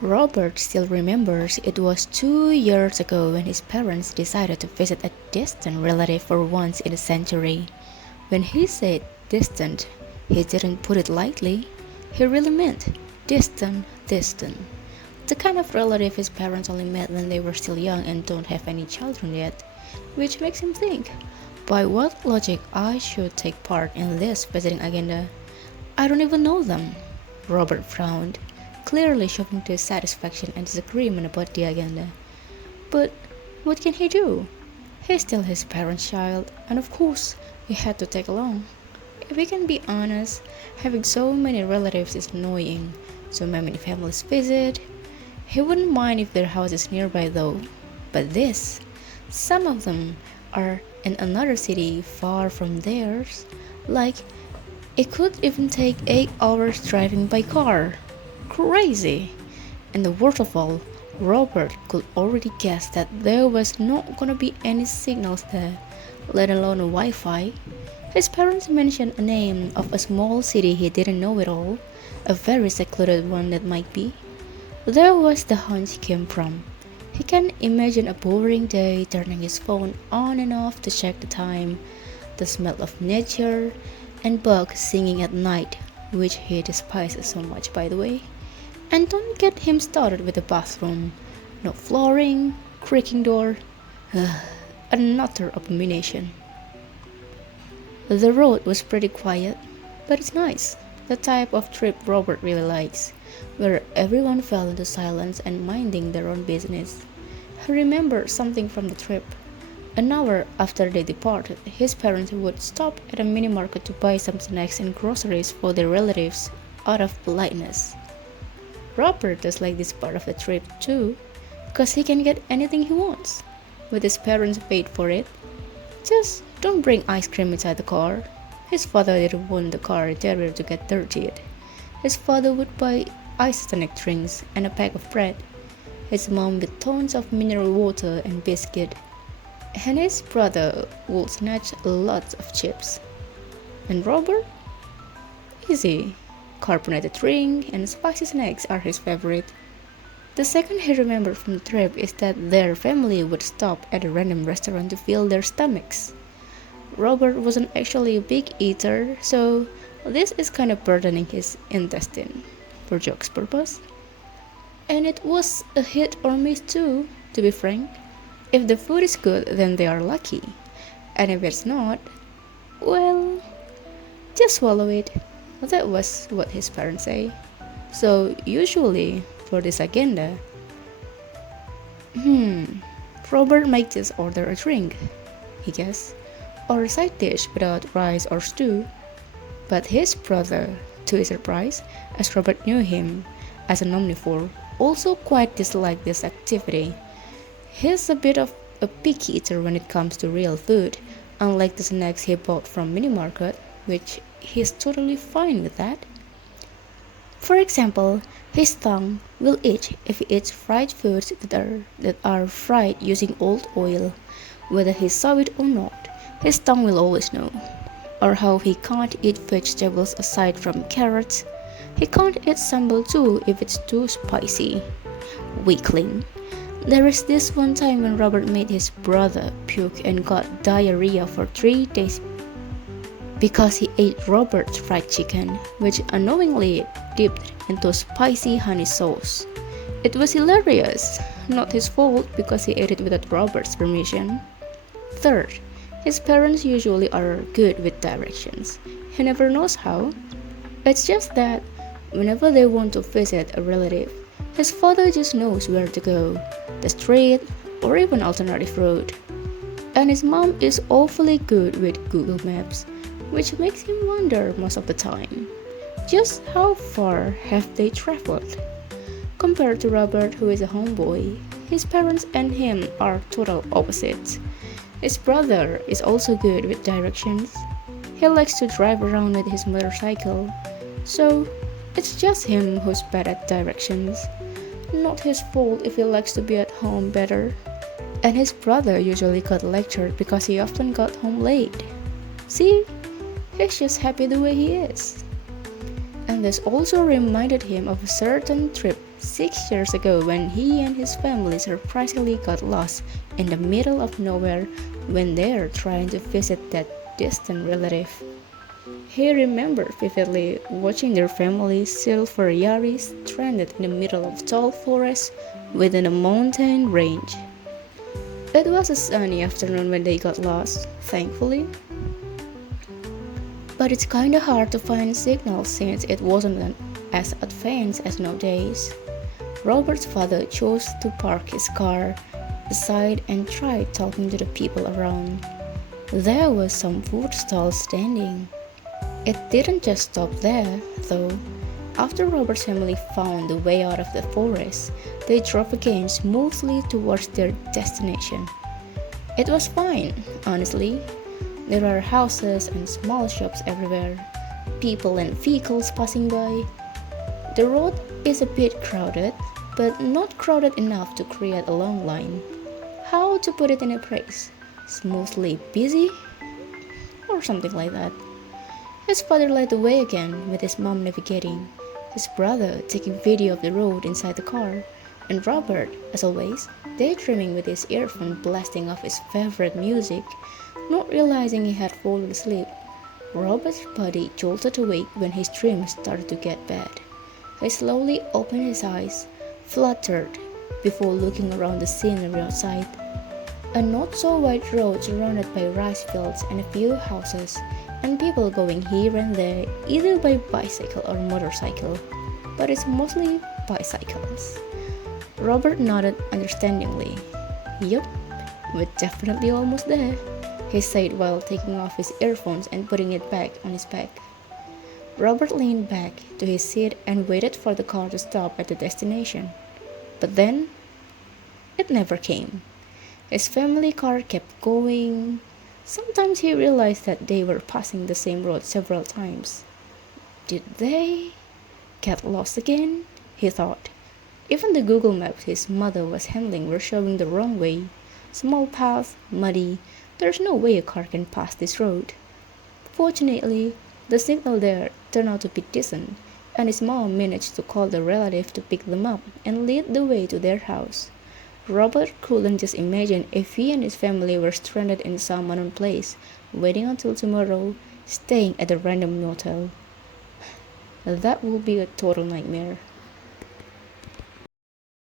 Robert still remembers it was 2 years ago when his parents decided to visit a distant relative for once in a century. When he said distant, he didn't put it lightly. He really meant distant, distant. The kind of relative his parents only met when they were still young and don't have any children yet, which makes him think, by what logic I should take part in this visiting agenda? I don't even know them. Robert frowned, clearly showing dissatisfaction and disagreement about the agenda. But what can he do? He's still his parents' child, and of course, he had to take along. If we can be honest, having so many relatives is annoying. So many families visit. He wouldn't mind if their house is nearby though. But this, some of them are in another city far from theirs. Like, it could even take 8 hours driving by car. Crazy! And the worst of all, Robert could already guess that there was not gonna be any signals there, let alone a Wi-Fi. His parents mentioned a name of a small city he didn't know at all, a very secluded one that might be. There was the hunch came from. He can imagine a boring day turning his phone on and off to check the time, the smell of nature, and bugs singing at night, which he despises so much by the way. And don't get him started with the bathroom. No flooring, creaking door. Another abomination. The road was pretty quiet, but it's nice. The type of trip Robert really likes, where everyone fell into silence and minding their own business. He remembered something from the trip. An hour after they departed, his parents would stop at a mini market to buy some snacks and groceries for their relatives out of politeness. Robert does like this part of the trip too, because he can get anything he wants, with his parents paid for it. Just don't bring ice cream inside the car. His father didn't want the car interior to get dirtied. His father would buy isotonic drinks and a pack of bread. His mom with tons of mineral water and biscuit. And his brother would snatch lots of chips. And Robert? Easy. Carbonated drink and spicy snacks are his favorite. The second he remembered from the trip is that their family would stop at a random restaurant to fill their stomachs. Robert wasn't actually a big eater, so this is kind of burdening his intestine, for jokes purpose. And it was a hit or miss too, to be frank. If the food is good, then they are lucky. And if it's not, well, just swallow it. That was what his parents say. So usually, for this agenda, Robert might just order a drink, he guessed, or a side dish without rice or stew. But his brother, to his surprise, as Robert knew him as an omnivore, also quite disliked this activity. He's a bit of a picky eater when it comes to real food, unlike the snacks he bought from mini market, which he's totally fine with that. For example, his tongue will itch if he eats fried foods that are fried using old oil. Whether he saw it or not, his tongue will always know. Or how he can't eat vegetables aside from carrots. He can't eat sambal too if it's too spicy. Weakling. There is this one time when Robert made his brother puke and got diarrhea for 3 days because he ate Robert's fried chicken, which unknowingly dipped into spicy honey sauce. It was hilarious, not his fault because he ate it without Robert's permission. Third, his parents usually are good with directions. He never knows how. It's just that whenever they want to visit a relative, his father just knows where to go, the street, or even alternative road. And his mom is awfully good with Google Maps, which makes him wonder most of the time, just how far have they traveled? Compared to Robert, who is a homeboy, his parents and him are total opposites. His brother is also good with directions. He likes to drive around with his motorcycle, so it's just him who's bad at directions. Not his fault if he likes to be at home better. And his brother usually got lectured because he often got home late. See? He's just happy the way he is. And this also reminded him of a certain trip 6 years ago when he and his family surprisingly got lost in the middle of nowhere when they were trying to visit that distant relative. He remembered vividly watching their family's silver Yaris stranded in the middle of tall forests within a mountain range. It was a sunny afternoon when they got lost, thankfully, but it's kinda hard to find signals since it wasn't as advanced as nowadays. Robert's father chose to park his car aside and tried talking to the people around. There was some food stalls standing. It didn't just stop there, though. After Robert's family found the way out of the forest, they drove again smoothly towards their destination. It was fine, honestly. There are houses and small shops everywhere, people and vehicles passing by. The road is a bit crowded, but not crowded enough to create a long line. How to put it in a phrase? Smoothly busy? Or something like that. His father led the way again, with his mom navigating, his brother taking video of the road inside the car, and Robert, as always, daydreaming with his earphone blasting off his favorite music, not realizing he had fallen asleep. Robert's body jolted awake when his dream started to get bad. He slowly opened his eyes, fluttered, before looking around the scenery outside. A not-so-wide road surrounded by rice fields and a few houses, and people going here and there either by bicycle or motorcycle, but it's mostly bicycles. Robert nodded understandingly. Yup, we're definitely almost there, he said while taking off his earphones and putting it back on his back. Robert leaned back to his seat and waited for the car to stop at the destination. But then, it never came. His family car kept going. Sometimes he realized that they were passing the same road several times. Did they get lost again? He thought. Even the Google Maps his mother was handling were showing the wrong way. Small path, muddy. There's no way a car can pass this road. Fortunately, the signal there turned out to be decent, and his mom managed to call the relative to pick them up and lead the way to their house. Robert couldn't just imagine if he and his family were stranded in some unknown place, waiting until tomorrow, staying at a random motel. That would be a total nightmare.